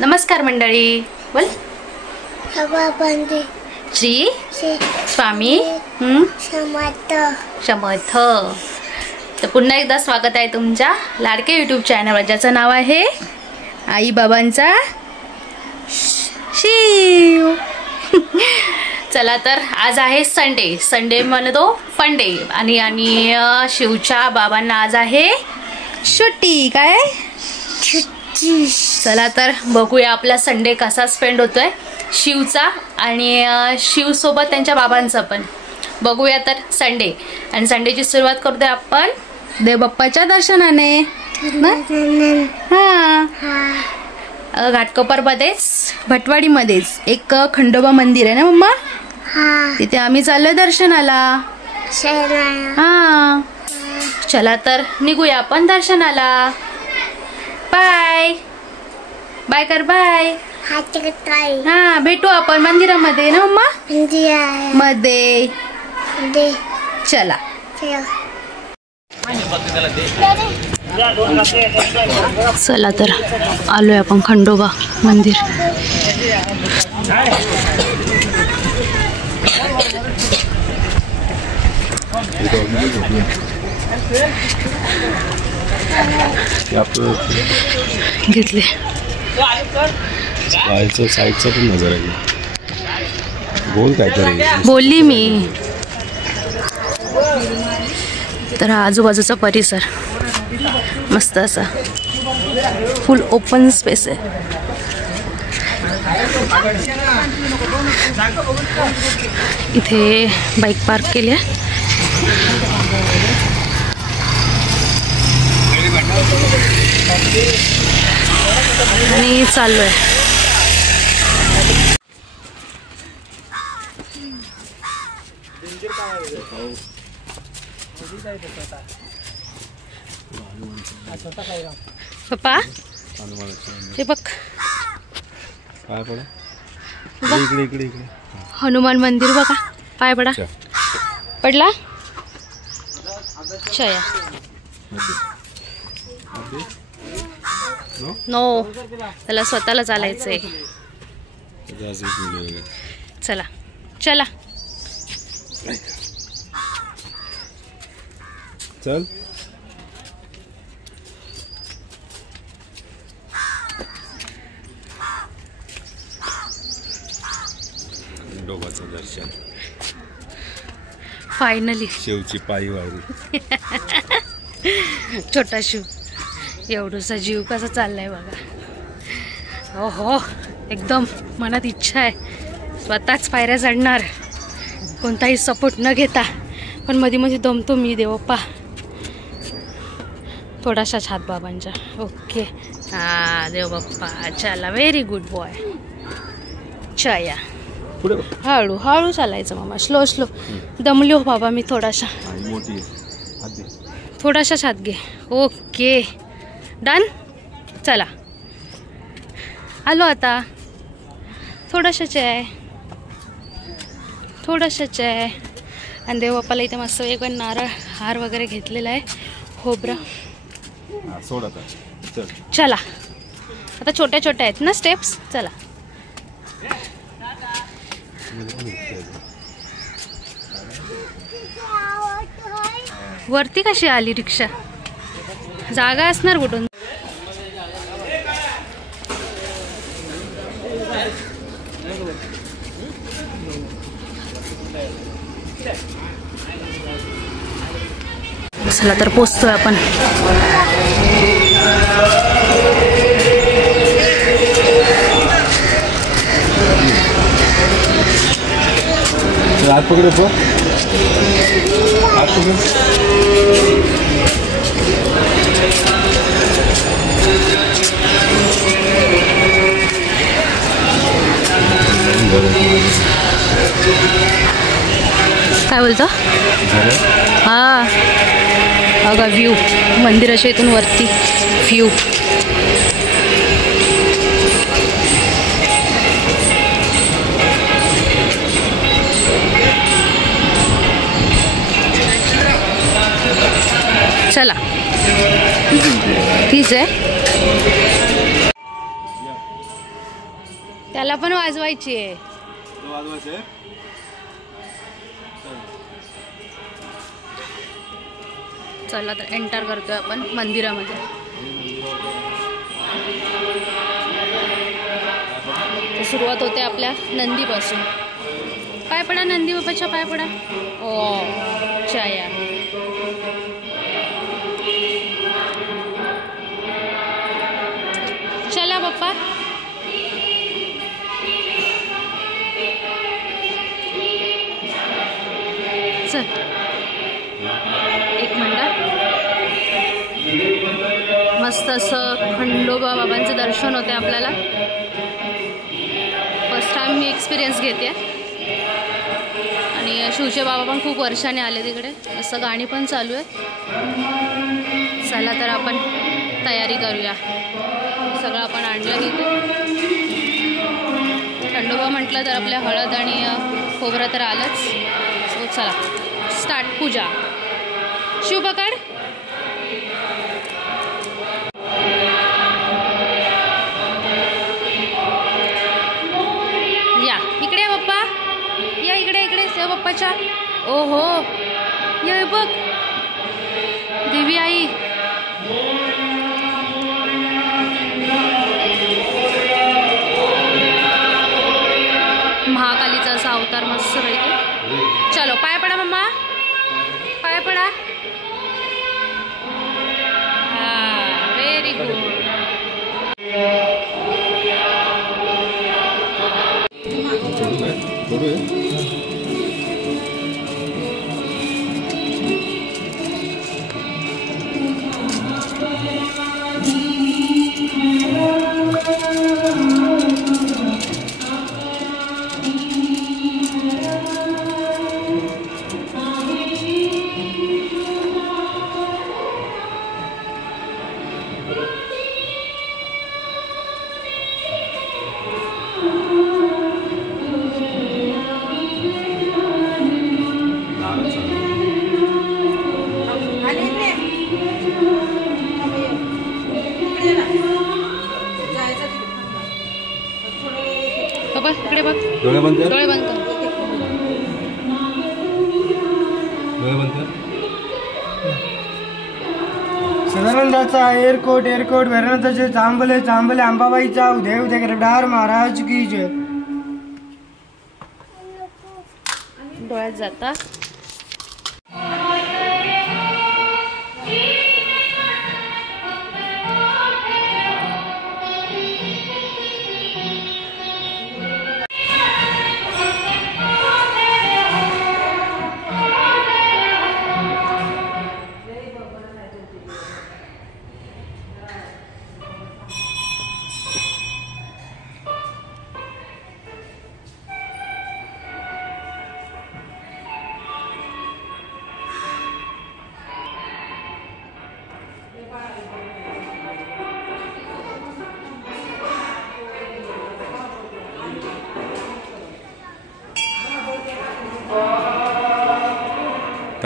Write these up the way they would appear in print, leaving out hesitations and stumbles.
नमस्कार मंडळी, बोल. श्री स्वामी समर्थ. तर पुन्हा एकदा स्वागत आहे तुमच्या लाडके यूट्यूब चॅनलवर, ज्याचं नाव आहे आई बाबांचा शिव. चला तर आज आहे संडे म्हणतो फन डे आणि शिवच्या बाबांना आज आहे सुट्टी. काय चला तर बघूया आपला संडे कसा स्पेंड होतोय शिवचा आणि शिव सोबत त्यांच्या बाबांचा पण बघूया. तर संडेची सुरुवात करतोय आपण देव बाप्पाच्या दर्शनाने. घाटकोपर मध्येच भटवाडी मध्येच एक खंडोबा मंदिर आहे ना मम्मा, तिथे आम्ही चाललोय दर्शनाला. चला तर निघूया आपण दर्शनाला. बाय बाय कर, बाय. भेटू आपण मंदिरामध्ये ना मम्मा, मध्ये. चला चला तर आलोय आपण खंडोबा मंदिर. घेतले साईडचा पण नजारा घे. बोल काहीतरी बोलली मी. तर हा आजूबाजूचा परिसर मस्त असा फुल ओपन स्पेस आहे. इथे बाईक पार्क केली आहे. आणि चाललोय. पप्पा हे बघ, पाय पडा. इकडे हनुमान मंदिर बघा. पाय पडा. पडला. छया नो, त्याला स्वतःला चालायचंय. चला चला चल. खंडोबाचं दर्शन फायनली. शिवची पायी वारी. छोटा शिव एवढूसा जीव कसा चाललाय बघा. हो हो, एकदम मनात इच्छा आहे स्वतःच पायऱ्या चढणार, कोणताही सपोर्ट न घेता. पण मध्ये मध्ये दमतो मी देवप्पा. थोडासा हात बाबांच्या. ओके. देवबाप्पा चला, व्हेरी गुड बॉय. छाया हळू हळू चालायचं मामा, स्लो स्लो. दमलो बाबा मी थोडासा. थोडासा हात घे. Okay done. चला आलो आता. थोडासाच आहे. आणि देवबाप्पाला इथे मस्त एक नारळ हार वगैरे घेतलेला आहे. खोबरं. चला आता छोट्या छोट्या आहेत ना स्टेप्स. चला वरती कशी आली रिक्षा? जागा असणार कुठून? चला तर पोचतोय आपण. हात पकड. काय बोलतो? हा बघा व्ह्यू मंदिराच्या इथून वरती व्ह्यू. चला तीच आहे. त्याला पण वाजवायची आहे. चला तर एंटर करतोय आपण मंदिरामध्ये. सुरुवात होते आपल्या नंदीपासून. पाय पडा नंदी बाप्पाच्या, पाय पडा. ओ छाया. चला बाप्पा. चल एक मिनिट. मस्त असं खंडोबा बाबांचं दर्शन होते आपल्याला. फर्स्ट टाइम मी एक्सपिरियन्स घेते. आणि शिवचे बाबा पण खूप वर्षाने आले तिकडे. असं गाणी पण चालू आहे. चला तर आपण तयारी करूया. सगळं आपण आणलं तिथे. खंडोबा म्हटलं तर आपल्या हळद आणि खोबरं तर आलंच. सो चला स्टार्ट पूजा. शिव पकड. या इकडे बाप्पा. या इकडे इकडे शिव बाप्पाच्या. ओहो या बघ देवी आई. महाकालीचा असा अवतार मस्त पैकी. चलो पाय पडा मम्मा, पाय पडा. हा व्हेरी गुड. इकडे बघ. डोळे बंद कर. डोळे बंद कर. डोळे बंद कर. सदानंदाचा एअरकोट एअरकोट भैरवनाथाचे चांबले चांबले अंबाबाईचा उदय उदय गरडार महाराज की जय. डोळ्यात जाता.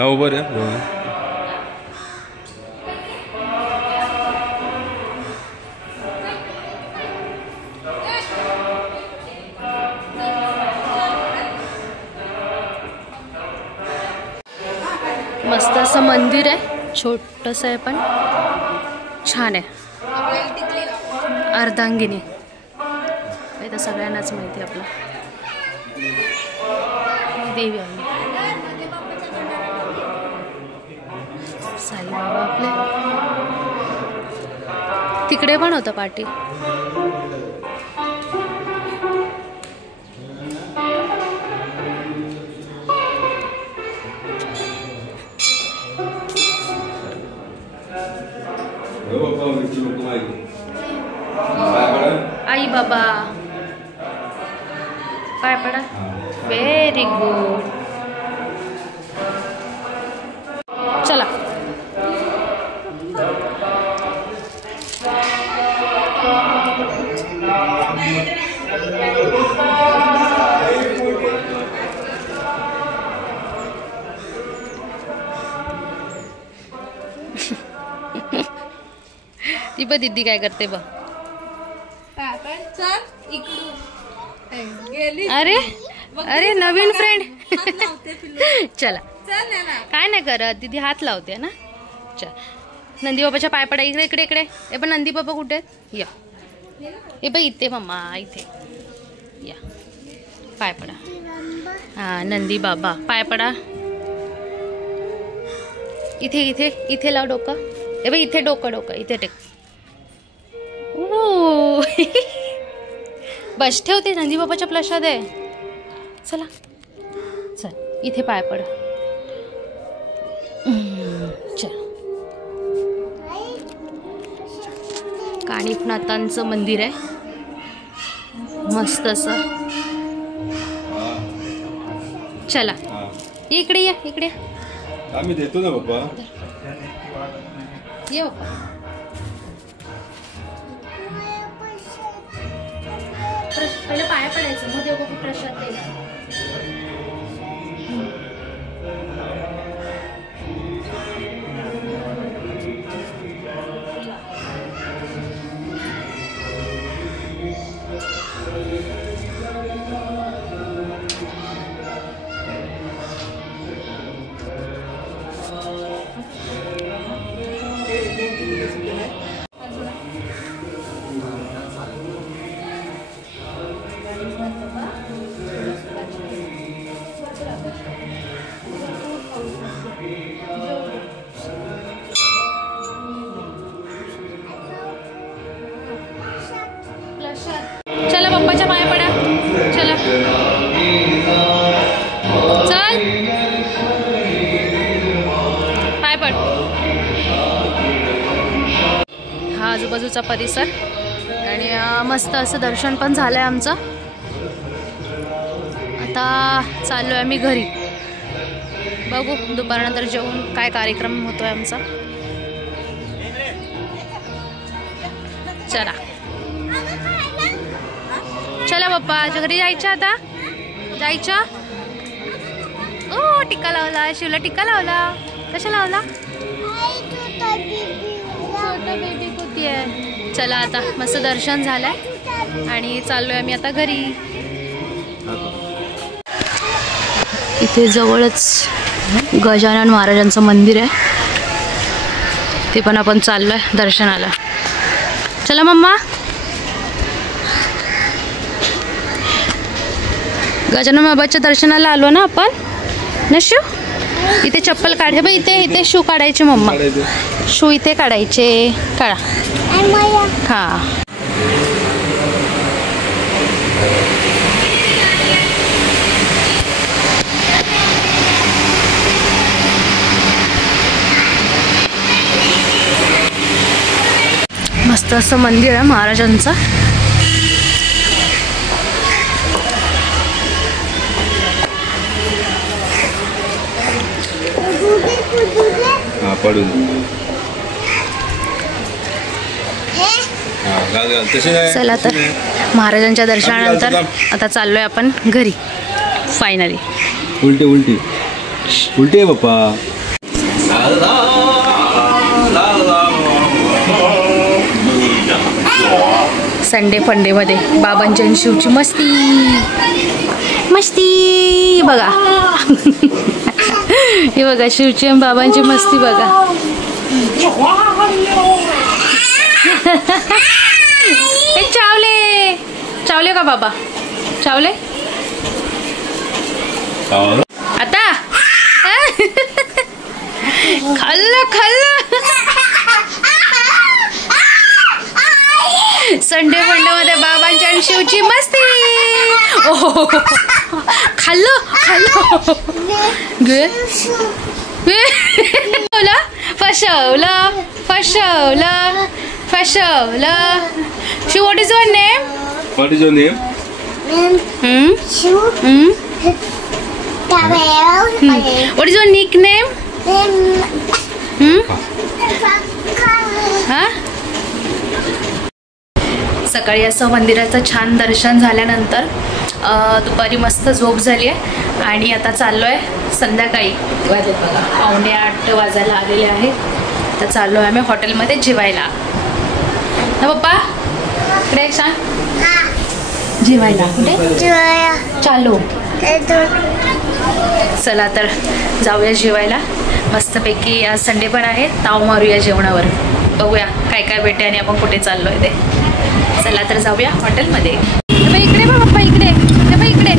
उभं रे. मस्त असं मंदिर आहे. छोटंसं आहे पण छान आहे. अर्धांगिनी हे तर सगळ्यांनाच माहिती आहे. आपलं देवी आहे साईबाबा आपले. तिकडे पण होतं पाठी. आई बाबा पाय पडा. Very good. चला ती बघ दीदी काय करते बघ. चल इकडून अरे अरे नवीन फ्रेंड. चला काय नाही करत दीदी, हात लावते ना. चल नंदी बाबाच्या पाय पडा. इकडे इकडे इकडे. हे पण नंदी बाबा कुठे आहेत? या हे बाई इथे मम्मा, इथे या पाय पडा. हा नंदी बाबा पाय पडा. इथे इथे इथे लाव डोकं. हे बाई इथे डोकं डोकं इथे टेक. बस ठेवते नंदी बाबाच्या प्रसाद आहे. चला चल इथे पाय पड. चल काणिफनाथांचं मंदिर आहे मस्त असं. चला इकडे या इकडे. आम्ही देतो ना बाप्पा. ये बाप्पा. पहिलं पाया पडायचं मग देव बाप्पा प्रसाद द्यायला. चला पप्पाच्या पाया पडा. चला चल पाय पड. हा आजूबाजूचा परिसर आणि मस्त असं दर्शन पण झालंय आमचं. आता चाललोय आम्ही घरी. बघू दुपारनंतर जेवून काय कार्यक्रम होतोय आमचा. चला चला बाप्पा घरी जायचं आता. जायचं. ओ टिक्का लावला. शिवला टिक्का लावला. कशा लावला? छोटा बेबी कुठे आहे? चला आता मस्त दर्शन झालंय आणि चाललोय आम्ही आता घरी. इथे जवळच गजानन महाराजांचं मंदिर आहे, ते पण आपण चाललोय दर्शनाला. चला मम्मा. गजानन बाबाच्या दर्शनाला आलो ना आपण. ना शू इथे चप्पल काढे बाई. इथे इथे शू काढायचे मम्मा. शू इथे काढायचे. काढा. हा मस्त असं मंदिर आहे महाराजांचं. चला तर महाराजांच्या दर्शनानंतर आता चाललोय आपण घरी फायनली. उलटी उलटी उलटी आहे बाप्पा. संडे फंडे मध्ये बाबांच्या आणि शिवची मस्ती मस्ती बघा. हे बघा शिवची आणि बाबांची मस्ती बघा. हे चावले चावले का बाबा? चावले आता. खाल्लं खाल्लं. संडे फंडे मध्ये बाबांच्या आणि शिवची मस्ती. ओहो खाल्लं खाल्लं. फसवलं फसवलं फसवलं. Shiv what is your name? What is your name? What is your nickname? हा सकाळी असं मंदिराचं छान दर्शन झाल्यानंतर दुपारी मस्त झोप झाली आहे आणि आता चाललो आहे संध्याकाळी वाजत बघा 7:45 वाजायला आलेले आहे. तर चाललो आहे आम्ही हॉटेलमध्ये जेवायला ना पप्पा. इकडे सांग जेवायला कुठे चालू. चला तर जाऊया जेवायला मस्तपैकी. आज संडे पण आहे, ताव मारूया जेवणावर. बघूया काय काय भेटते आणि आपण कुठे चाललोय ते. चला तर जाऊया हॉटेलमध्ये. इकडे बघ पप्पा, इकडे इकडे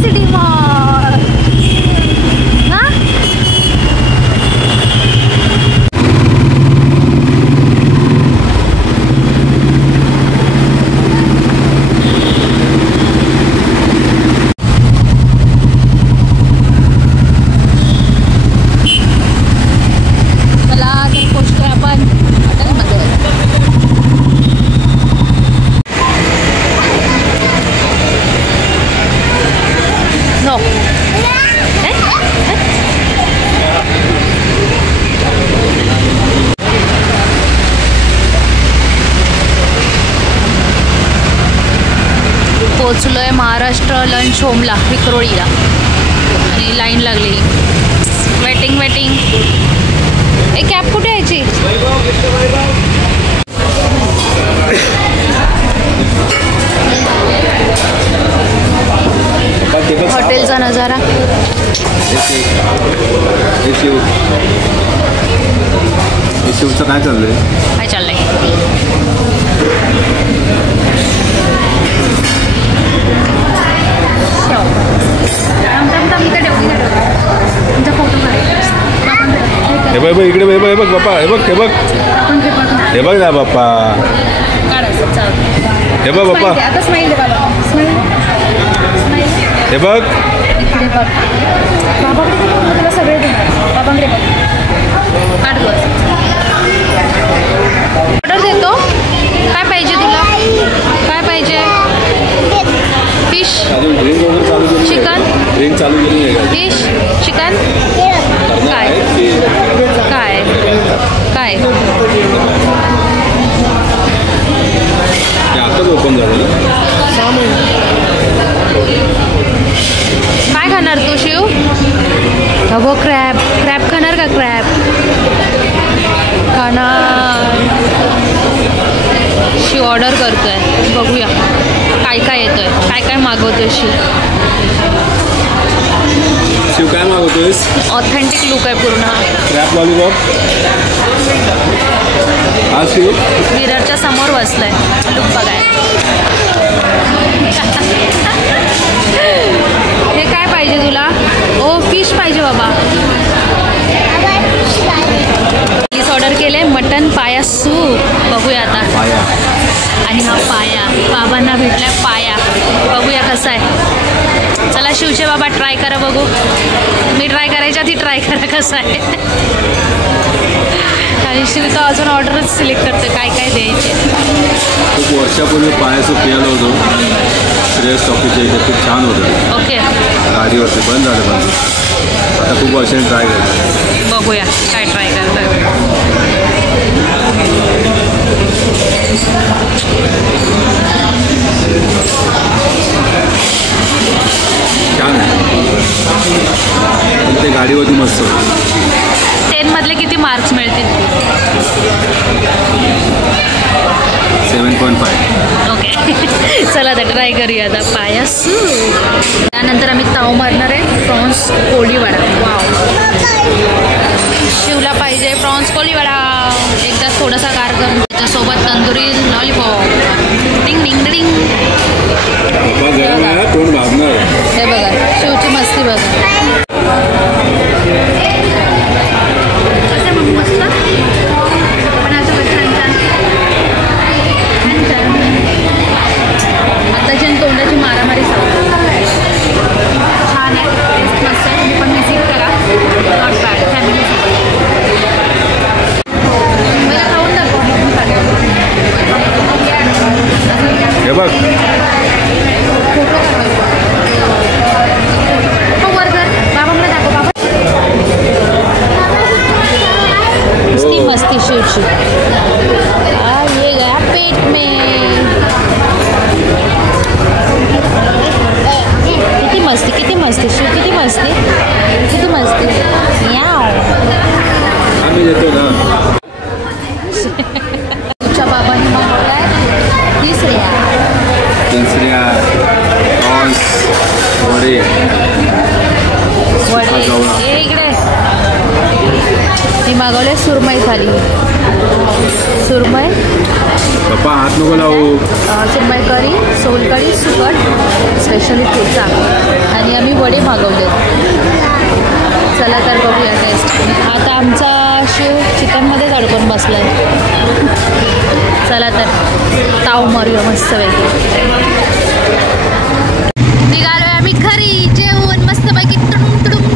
सिटी मॉल. हां पोचलोय महाराष्ट्र लंच होमला विक्रोळीला आणि लाईन लागलेली. वेटिंग एक कॅब कुठे यायची. हॉटेलचा नजारा. शिवचं काय चाललंय. काय चाललंय. हे बघ इकडे, हे बघ बाप्पा, हे बघ ना बाप्पा, हे बघ बाप्पा, हे बघ ऑर्डर देतो. काय पाहिजे तुला, काय पाहिजे. फिश चिकन, फिश चिकन, काय काय काय आताच ओपन झालं. काय खाणार तू शिव. हो क्रॅब खाणार का. क्रॅब खाणार. शिव ऑर्डर करतोय. बघूया काय काय येतोय, काय काय मागवतोय शिव. शिव काय मागवतोयस. ऑथेंटिक लुक आहे पूर्ण. Crab lollipop. हा शिव मिररच्या समोर बसलाय लुक बघाय. हे काय पाहिजे तुला. ओ फिश पाहिजे बाबा. प्लीज ऑर्डर केले मटन पाया सूप. बघूया आता. आणि हा पाया बाबांना भेटलाय पाया. बघूया कसा आहे. चला शिवचे बाबा ट्राय करा बघू. मी ट्राय करायच्या आधी ट्राय करा कसा आहे. आणि शिव तर अजून ऑर्डरच सिलेक्ट करतो काय काय द्यायचे. खूप वर्षापूर्वी पायाचं पियालं होतं श्रेयस टॉकीच्या इथे. खूप छान होतं. ओके गाडीवरती बंद झालं बंद. आता खूप वर्षांनी ट्राय करतो. बघूया काय ट्राय करतात. छान आहे. ते गाडीवरती मस्त. 10 मधले किती मार्क्स मिळतील. 7.5. ओके चला आता ट्राय करूया आता पाया सूप. त्यानंतर आम्ही ताव मारणार आहे प्रॉन्स कोळीवाडा. वाव शिवला पाहिजे प्रॉन्स कोळीवाडा. एकदा थोडासा गार करून त्याच्यासोबत तंदुरी लॉलीपॉप. डिंग डिंग डिंग. हे बघा शिवची मस्ती बघा. आताच्या तोंडाची मारामारी छान आहे. टेस्ट मस्त आहे. तुम्ही पण व्हिजिट करा. Not bad. फॅमिली मला खाऊन दाखवा. हे बघ वर कर बाबा मला दाखव. बाबा मस्ती मस्ती शिवची. ये गया पेट में. किती मस्ती किती मस्ती शिव किती मस्ती किती मस्ती. याव आम्ही येतो ना. तुमच्या बाबांनी मागवलाय 30 रियाल. भारी वडे हे इकडे मी मागवले सुरमई थाली. सुरमई पप्पा हात नको लावू. सुरमई करी, सोलकढी, सुकट, स्पेशली ठेचा आणि आम्ही वडे मागवले. चला तर बघूया टेस्ट. आता आमचा शिव चिकनमध्येच अडकून बसला आहे. चला तर ताव मारूया मस्तपैकी. निघालोय आम्ही घरी जेवून मस्तपैकी. टुडुम टुडुम